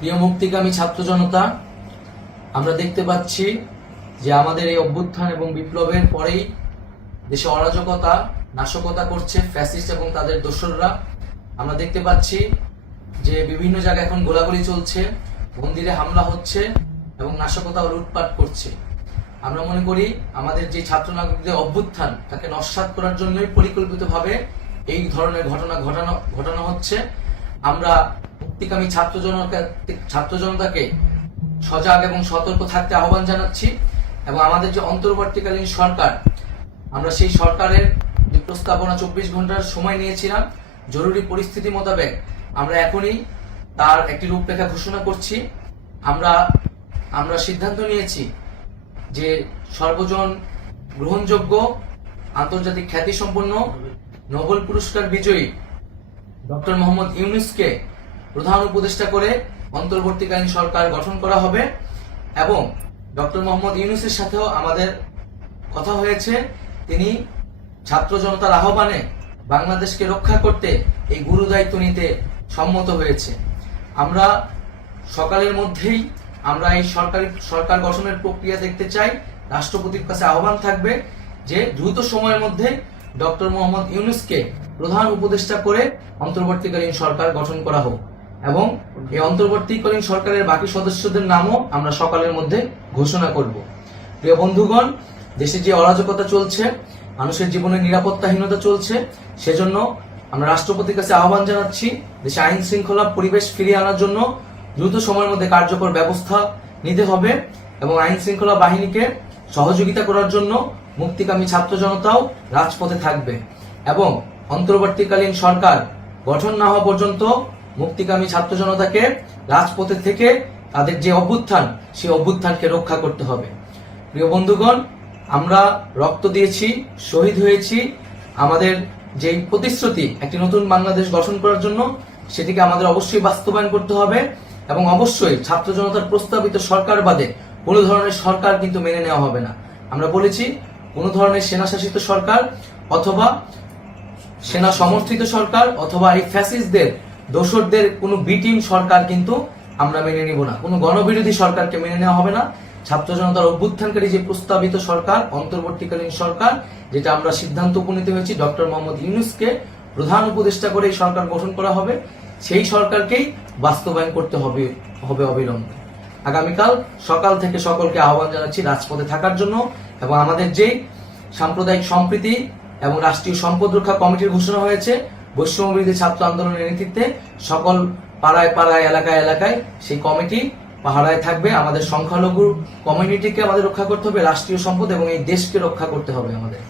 প্রিয় মুক্তিকামী ছাত্র জনতা, আমরা দেখতে পাচ্ছি যে আমাদের এই অভ্যুত্থান এবং বিপ্লবের পরেই দেশে অরাজকতা নাশকতা করছে ফ্যাসিস্ট এবং তাদের দোসররা। আমরা দেখতে পাচ্ছি যে বিভিন্ন জায়গায় এখন গোলাগুলি চলছে, মন্দিরে হামলা হচ্ছে এবং নাশকতা ও লুটপাট করছে। আমরা মনে করি আমাদের যে ছাত্র নাগরিকদের অভ্যুত্থান তাকে নস্যাৎ করার জন্যই পরিকল্পিতভাবে এই ধরনের ঘটনা ঘটানো হচ্ছে। আমরা মুক্তিকামী ছাত্র জনতাকে সজাগ এবং সতর্ক থাকতে আহ্বান জানাচ্ছি এবং আমাদের যে অন্তর্বর্তীকালীন সরকার, আমরা সেই সরকারের যে প্রস্তাবনা 24 ঘন্টার সময় নিয়েছিলাম, জরুরি পরিস্থিতি মোতাবেক আমরা এখনই তার একটি রূপরেখা ঘোষণা করছি। আমরা সিদ্ধান্ত নিয়েছি যে সর্বজন গ্রহণযোগ্য আন্তর্জাতিক খ্যাতিসম্পন্ন নোবেল পুরস্কার বিজয়ী ডক্টর মোহাম্মদ ইউনূসকে প্রধান উপদেষ্টা করে অন্তর্বর্তীকালীন সরকার গঠন করা হবে এবং ডক্টর মোহাম্মদ ইউনূসের সাথেও আমাদের কথা হয়েছে। তিনি ছাত্র জনতার আহ্বানে বাংলাদেশকে রক্ষা করতে এই গুরু দায়িত্ব নিতে সম্মত হয়েছে। আমরা সকালের মধ্যেই আমরা এই সরকার গঠনের প্রক্রিয়া দেখতে চাই। রাষ্ট্রপতির কাছে আহ্বান থাকবে যে দ্রুত সময়ের মধ্যে ডক্টর মোহাম্মদ ইউনূসকে প্রধান উপদেষ্টা করে অন্তর্বর্তীকালীন সরকার গঠন করা হোক এবং এই অন্তর্বর্তীকালীন সরকারের বাকি সদস্যদের নামও আমরা সকালের মধ্যে ঘোষণা করব। প্রিয় বন্ধুগণ, দেশে যে অরাজকতা চলছে, মানুষের জীবনের নিরাপত্তাহীনতা চলছে, সেজন্য আমরা রাষ্ট্রপতির কাছে আহ্বান জানাচ্ছি দেশে আইন শৃঙ্খলা পরিবেশ ফিরিয়ে আনার জন্য দ্রুত সময়ের মধ্যে কার্যকর ব্যবস্থা নিতে হবে এবং আইন শৃঙ্খলা বাহিনীকে সহযোগিতা করার জন্য মুক্তিকামী ছাত্র জনতাও রাজপথে থাকবে এবং অন্তর্বর্তীকালীন সরকার গঠন না হওয়া পর্যন্ত মুক্তিকামী ছাত্র জনতাকে রাজপথে থেকে তাদের যে অভ্যুত্থান, সেই অভ্যুত্থানকে রক্ষা করতে হবে। প্রিয় বন্ধুগণ, আমরা রক্ত দিয়েছি, শহীদ হয়েছি। আমাদের যে প্রতিশ্রুতি একটি নতুন বাংলাদেশ গঠন করার জন্য, সেটিকে আমাদের অবশ্যই বাস্তবায়ন করতে হবে এবং অবশ্যই ছাত্র জনতার প্রস্তাবিত সরকার বাদে কোনো ধরনের সরকার কিন্তু মেনে নেওয়া হবে না। আমরা বলেছি কোনো ধরনের সেনা শাসিত সরকার অথবা সেনা সমর্থিত সরকার অথবা এই ফ্যাসিস্টদের দোসরদের কোনো বি টিম সরকার কিন্তু আমরা মেনে নিব না। কোনো গণবিরোধী সরকারকে মেনে নেওয়া হবে না। ছাত্র জনতার অভ্যুত্থানকারী যে প্রস্তাবিত সরকার, অন্তর্বর্তীকালীন সরকার, যেটা আমরা সিদ্ধান্ত উপনীত হয়েছি ডক্টর মোহাম্মদ ইউনূসকে প্রধান উপদেষ্টা করে এই সরকার গঠন করা হবে, সেই সরকারকেই বাস্তবায়ন করতে হবে অবিলম্বে। আগামীকাল সকাল থেকে সকলকে আহ্বান জানাচ্ছি রাজপথে থাকার জন্য এবং আমাদের যে সাম্প্রদায়িক সম্প্রীতি এবং রাষ্ট্রীয় সম্পদ রক্ষা কমিটির ঘোষণা হয়েছে বৈষম্য বিরোধী ছাত্র আন্দোলনের নেতৃত্বে, সকল পাড়ায় পাড়ায় এলাকায় এলাকায় সেই কমিটি পাহারায় থাকবে। আমাদের সংখ্যালঘু কমিউনিটিকে আমাদের রক্ষা করতে হবে, রাষ্ট্রীয় সম্পদ এবং এই দেশকে রক্ষা করতে হবে আমাদের।